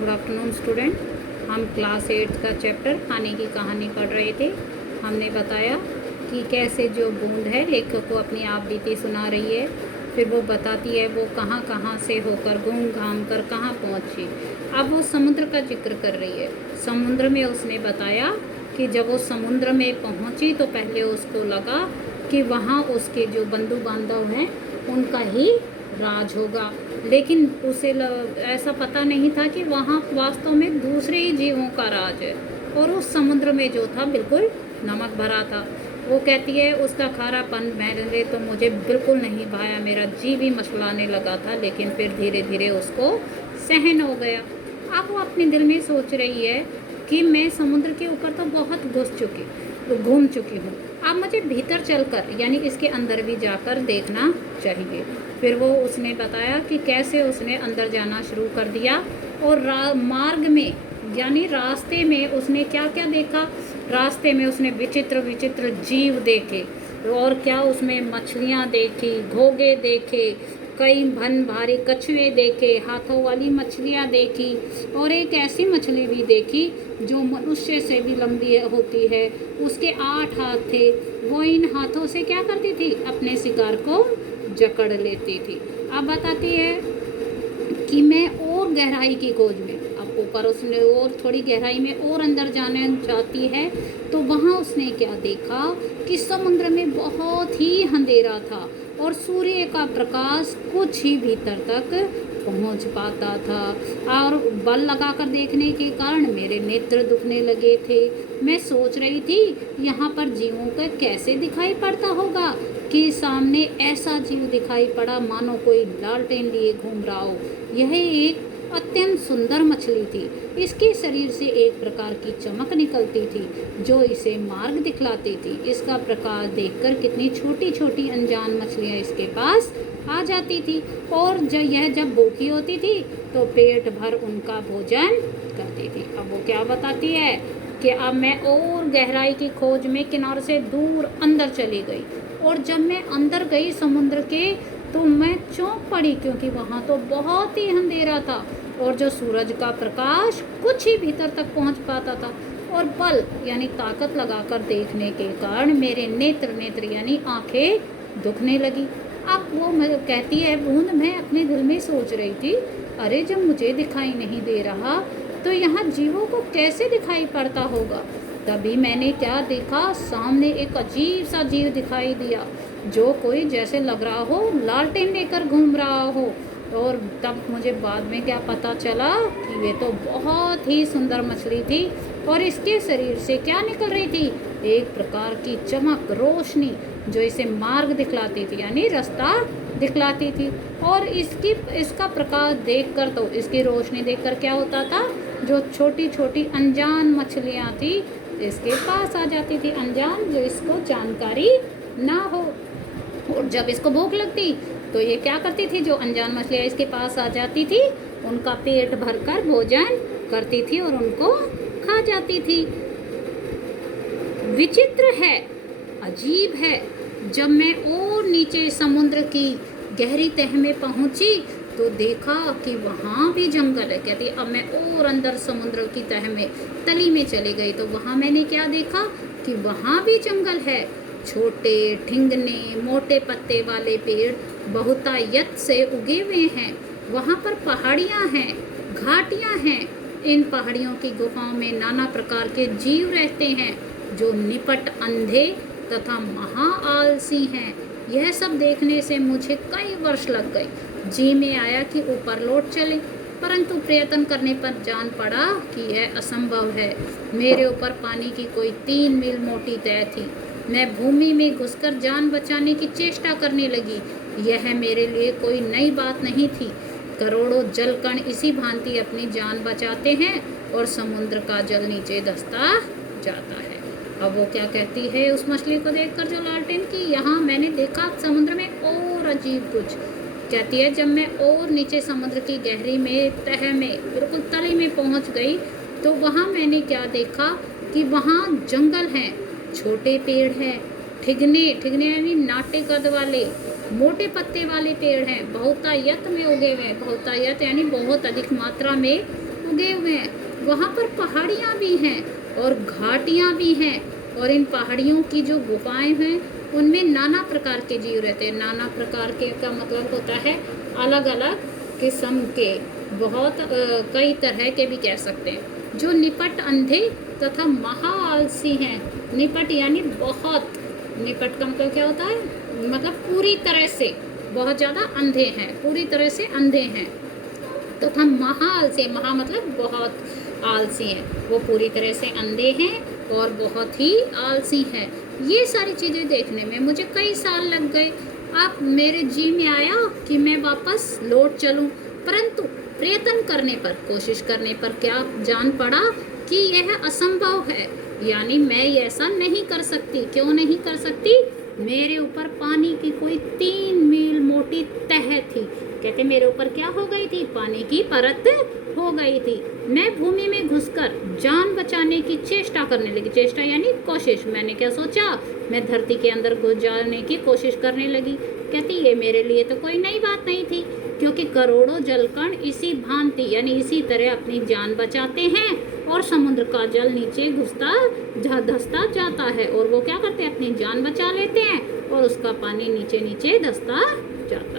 Good afternoon student. हम class 8 का chapter खाने की कहानी पढ़ रहे थे। हमने बताया कि कैसे जो बूंद है लेखक को अपनी आप बीती सुना रही है, फिर वो बताती है वो कहाँ कहाँ से होकर घूम घाम कर कहाँ पहुँची। अब वो समुद्र का जिक्र कर रही है। समुद्र में उसने बताया कि जब वो समुद्र में पहुँची तो पहले उसको लगा कि वहाँ उसके जो बंधु बांधव हैं उनका ही राज होगा, लेकिन उसे ऐसा पता नहीं था कि वहाँ वास्तव में दूसरे ही जीवों का राज है। और उस समुद्र में जो था बिल्कुल नमक भरा था। वो कहती है उसका खारापन पहले तो मुझे बिल्कुल नहीं भाया, मेरा जी भी मचलाने लगा था, लेकिन फिर धीरे धीरे उसको सहन हो गया। अब वो अपने दिल में सोच रही है कि मैं समुद्र के ऊपर तो बहुत घूम चुकी हूँ, अब मुझे भीतर चलकर यानी इसके अंदर भी जाकर देखना चाहिए। फिर वो उसने बताया कि कैसे उसने अंदर जाना शुरू कर दिया और मार्ग में यानी रास्ते में उसने क्या क्या देखा। रास्ते में उसने विचित्र विचित्र जीव देखे और क्या उसमें मछलियाँ देखी, घोंघे देखे, कई भन भारी कछुए देखे, हाथों वाली मछलियाँ देखी और एक ऐसी मछली भी देखी जो मनुष्य से भी लंबी होती है। उसके 8 हाथ थे। वो इन हाथों से क्या करती थी, अपने शिकार को जकड़ लेती थी। अब बताती है कि मैं और गहराई की खोज में, अब ऊपर उसने और थोड़ी गहराई में और अंदर जाना चाहती है, तो वहाँ उसने क्या देखा कि समुद्र में बहुत ही अंधेरा था और सूर्य का प्रकाश कुछ ही भीतर तक पहुँच पाता था। और बल लगाकर देखने के कारण मेरे नेत्र दुखने लगे थे। मैं सोच रही थी यहाँ पर जीवों का कैसे दिखाई पड़ता होगा कि सामने ऐसा जीव दिखाई पड़ा मानो कोई लालटेन लिए घूम रहा हो। यह एक अत्यंत सुंदर मछली थी। इसके शरीर से एक प्रकार की चमक निकलती थी जो इसे मार्ग दिखलाती थी। इसका प्रकार देखकर कितनी छोटी छोटी अनजान मछलियाँ इसके पास आ जाती थी और जब भूखी होती थी तो पेट भर उनका भोजन करती थी। अब वो क्या बताती है कि अब मैं और गहराई की खोज में किनारे से दूर अंदर चली गई और जब मैं अंदर गई समुद्र के तो मैं चौंक पड़ी, क्योंकि वहाँ तो बहुत ही अंधेरा था और जो सूरज का प्रकाश कुछ ही भीतर तक पहुँच पाता था और बल यानी ताकत लगाकर देखने के कारण मेरे नेत्र यानी आंखें दुखने लगी। अब वो कहती है बूंद, मैं अपने दिल में सोच रही थी, अरे जब मुझे दिखाई नहीं दे रहा तो यहाँ जीवों को कैसे दिखाई पड़ता होगा। तभी मैंने क्या देखा, सामने एक अजीब सा जीव दिखाई दिया जो कोई जैसे लग रहा हो लालटेन लेकर घूम रहा हो। और तब मुझे बाद में क्या पता चला कि ये तो बहुत ही सुंदर मछली थी और इसके शरीर से क्या निकल रही थी, एक प्रकार की चमक रोशनी जो इसे मार्ग दिखलाती थी यानी रास्ता दिखलाती थी। और इसका प्रकाश देखकर तो इसकी रोशनी देखकर क्या होता था, जो छोटी छोटी अनजान मछलियाँ थी इसके पास आ जाती थी, अनजान जो इसको जानकारी ना हो। और जब इसको भूख लगती तो ये क्या करती थी, जो अनजान मछलियाँ इसके पास आ जाती थी उनका पेट भरकर भोजन करती थी और उनको खा जाती थी। विचित्र है, अजीब है। जब मैं और नीचे समुद्र की गहरी तह में पहुंची तो देखा कि वहाँ भी जंगल है। कहती अब मैं और अंदर समुद्र की तह में तली में चली गई तो वहाँ मैंने क्या देखा कि वहाँ भी जंगल है। छोटे ठिंगने मोटे पत्ते वाले पेड़ बहुतायत से उगे हुए हैं। वहाँ पर पहाड़ियाँ हैं, घाटियाँ हैं। इन पहाड़ियों की गुफाओं में नाना प्रकार के जीव रहते हैं जो निपट अंधे तथा महाआलसी हैं। यह सब देखने से मुझे कई वर्ष लग गए। जी में आया कि ऊपर लौट चले, परंतु प्रयत्न करने पर जान पड़ा कि यह असंभव है। मेरे ऊपर पानी की कोई 3 मील मोटी तह थी। मैं भूमि में घुसकर जान बचाने की चेष्टा करने लगी। यह मेरे लिए कोई नई बात नहीं थी। करोड़ों जलकण इसी भांति अपनी जान बचाते हैं और समुद्र का जल नीचे धंसता जाता है। अब वो क्या कहती है उस मछली को देखकर जो लालटेन की, यहाँ मैंने देखा समुद्र में और अजीब कुछ। कहती है जब मैं और नीचे समुद्र की गहरी में तह में बिल्कुल तले में पहुँच गई तो वहाँ मैंने क्या देखा कि वहाँ जंगल हैं, छोटे पेड़ हैं, ठिगने यानी नाटे कद वाले मोटे पत्ते वाले पेड़ हैं, बहुतायत में उगे हुए हैं। बहुतायत यानी बहुत अधिक मात्रा में उगे हुए हैं। वहाँ पर पहाड़ियाँ भी हैं और घाटियाँ भी हैं, और इन पहाड़ियों की जो गुफाएं हैं उनमें नाना प्रकार के जीव रहते हैं। नाना प्रकार के का मतलब होता है अलग अलग किस्म के, बहुत कई तरह के भी कह सकते हैं, जो निपट अंधे तथा महा आलसी हैं। निपट यानी बहुत, निपट का मतलब क्या होता है, मतलब पूरी तरह से बहुत ज़्यादा अंधे हैं, पूरी तरह से अंधे हैं। तथा महा आलसी, महा मतलब बहुत आलसी हैं, वो पूरी तरह से अंधे हैं और बहुत ही आलसी हैं। ये सारी चीज़ें देखने में मुझे कई साल लग गए। अब मेरे जी में आया कि मैं वापस लौट चलूं, परंतु प्रयत्न करने पर, कोशिश करने पर क्या जान पड़ा कि यह असंभव है, यानी मैं ऐसा नहीं कर सकती। क्यों नहीं कर सकती? मेरे ऊपर पानी की कोई 3 मील मोटी तह थी। कहते मेरे ऊपर क्या हो गई थी? पानी की परत हो गई थी। मैं भूमि में घुसकर जान बचाने की चेष्टा करने लगी। चेष्टा यानी कोशिश। मैंने क्या सोचा? मैं धरती के अंदर घुस जाने की कोशिश करने लगी। कहती ये मेरे लिए तो कोई नई बात नहीं थी, क्योंकि करोड़ों जलकण इसी भांति यानी इसी तरह अपनी जान बचाते हैं, और समुद्र का जल नीचे घुसता धंसता जाता है, और वो क्या करते हैं? अपनी जान बचा लेते हैं और उसका पानी नीचे नीचे धंसता जाता